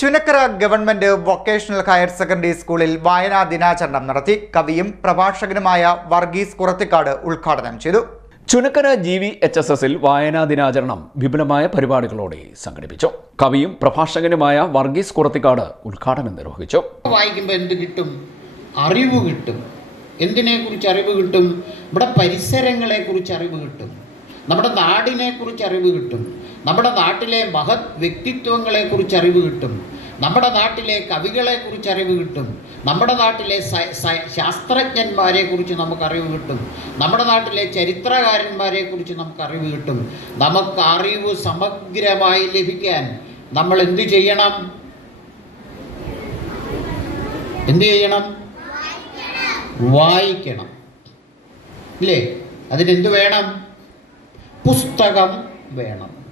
Chunakkara government vocational higher secondary സ്കൂളിൽ വായനാ ദിനാചരണം നടത്തി കവിയും പ്രഭാഷകനുമായ വർഗീസ് കുറത്തിക്കാട് ഉദ്ഘാടനം ചെയ്തു. Chunakkara G V H S എസിൽ വായനാ ദിനാചരണം വിപുലമായ പരിപാടികളോടെ സംഘടിപ്പിച്ചു. കവിയും പ്രഭാഷകനുമായ വർഗീസ് കുറത്തിക്കാട് ഉദ്ഘാടനം നിർവഹിച്ചു. വായിക്കുമ്പോൾ എന്ത് കിട്ടും? അറിവ് കിട്ടും. എന്തിനെക്കുറിച്ച് അറിവ് കിട്ടും? നമ്മുടെ പരിസരങ്ങളെക്കുറിച്ച് അറിവ് കിട്ടും. നമ്മുടെ നാടിനെക്കുറിച്ച് അറിവ് കിട്ടും. നമ്മുടെ നാട്ടിലെ മഹത് വ്യക്തിത്വങ്ങളെക്കുറിച്ച് അറിവ് കിട്ടും. നമ്മുടെ നാട്ടിലെ കവികളെക്കുറിച്ച് അറിവ് കിട്ടും. നമ്മുടെ നാട്ടിലെ ശാസ്ത്രജ്ഞന്മാരെ കുറിച്ച് നമുക്ക് അറിവ് കിട്ടും. നമ്മുടെ നാട്ടിലെ ചരിത്രകാരന്മാരെ കുറിച്ച് നമുക്ക് അറിവ് കിട്ടും. നമുക്ക് അറിവ് സമഗ്രമായി ലഭിക്കാൻ നമ്മൾ എന്തു ചെയ്യണം? എന്തു ചെയ്യണം? വായിക്കണം. ഇല്ലേ? അതിനെന്ത് വേണം? പുസ്തകം വേണം.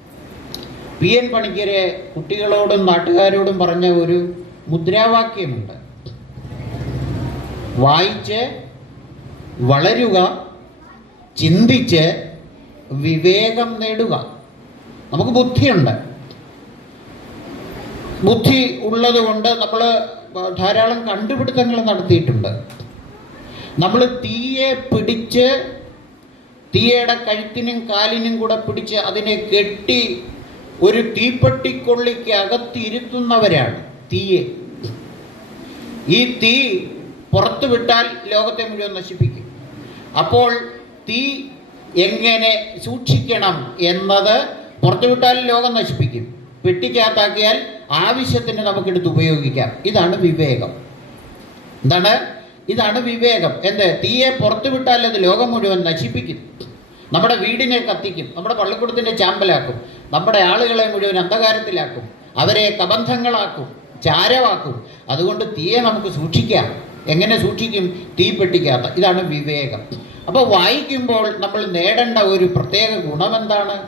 പി എൻ പണിക്കരെ കുട്ടികളോടും നാട്ടുകാരോടും പറഞ്ഞ ഒരു മുദ്രാവാക്യമുണ്ട്. വായിച്ച് വളരുക ചിന്തിച്ച് വിവേകം നേടുക. നമുക്ക് ബുദ്ധിയുണ്ട്. ബുദ്ധി ഉള്ളത് കൊണ്ട് നമ്മൾ ധാരാളം കണ്ടുപിടുത്തങ്ങൾ നടത്തിയിട്ടുണ്ട്. നമ്മൾ തീയെ പിടിച്ച് തീയുടെ കഴുത്തിനും കാലിനും കൂടെ പിടിച്ച് അതിനെ കെട്ടി ഒരു തീപ്പെട്ടിക്കൊള്ളിക്ക് അകത്തിരുത്തുന്നവരാണ് തീയെ. ഈ തീ പുറത്തു വിട്ടാൽ ലോകത്തെ മുഴുവൻ നശിപ്പിക്കും. അപ്പോൾ തീ എങ്ങനെ സൂക്ഷിക്കണം എന്നത് പുറത്തു വിട്ടാൽ ലോകം നശിപ്പിക്കും. പെട്ടിക്കകത്താക്കിയാൽ ആവശ്യത്തിന് നമുക്കെടുത്ത് ഉപയോഗിക്കാം. ഇതാണ് വിവേകം. എന്താണ്? ഇതാണ് വിവേകം. എന്ത്? തീയെ പുറത്തു വിട്ടാൽ അത് ലോകം മുഴുവൻ നശിപ്പിക്കും. നമ്മുടെ വീടിനെ കത്തിക്കും നമ്മുടെ പള്ളിക്കൂടത്തിന്റെ ചാമ്പലാക്കും നമ്മുടെ ആളുകളെ മുഴുവൻ അന്ധകാരത്തിലാക്കും അവരെ കബന്ധങ്ങളാക്കും ചാരവാക്കും. അതുകൊണ്ട് തീയെ നമുക്ക് സൂക്ഷിക്കാം. എങ്ങനെ സൂക്ഷിക്കും? തീ പെട്ടിക്കാത്ത ഇതാണ് വിവേകം. അപ്പോൾ വായിക്കുമ്പോൾ നമ്മൾ നേടേണ്ട ഒരു പ്രത്യേക ഗുണമെന്താണ്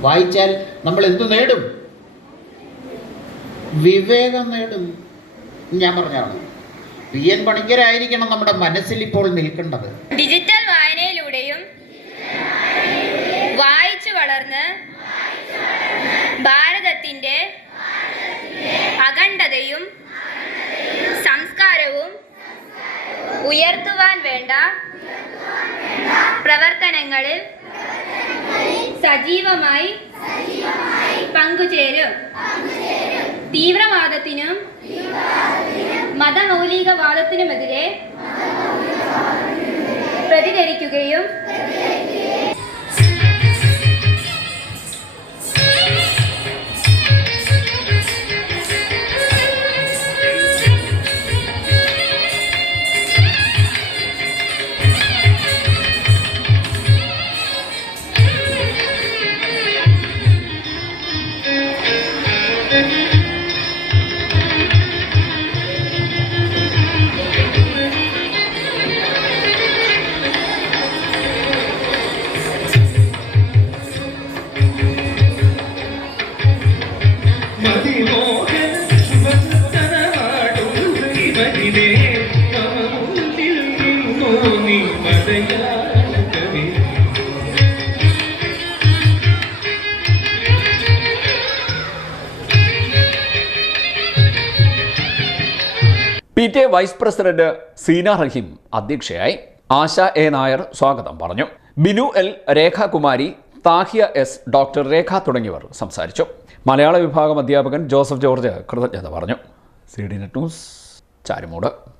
വായിച്ചാൽ നമ്മൾ എന്തു നേടും? വിവേകം നേടും. ഞാൻ പറഞ്ഞാണ് പി എൻ പണിക്കരായിരിക്കണം നമ്മുടെ മനസ്സിൽ ഇപ്പോൾ നിൽക്കേണ്ടത്. വളർന്ന് ഭാരതത്തിന്റെ അഖണ്ഡതയും സംസ്കാരവും ഉയർത്തുവാൻ വേണ്ട പ്രവർത്തനങ്ങളിൽ സജീവമായി പങ്കുചേരും. തീവ്രവാദത്തിനും മതമൗലികവാദത്തിനുമെതിരെ പ്രതികരിക്കുകയും P T A vice president Seena Raheem അധ്യക്ഷയായി ആശ എ നായർ സ്വാഗതം പറഞ്ഞു. Binu L Rekhakumari Thahiya S doctor Rekha തുടങ്ങിയവർ സംസാരിച്ചു. മലയാള വിഭാഗം അധ്യാപകൻ ജോസഫ് ജോർജ് കൃതജ്ഞത പറഞ്ഞു. C D net news. Charimood.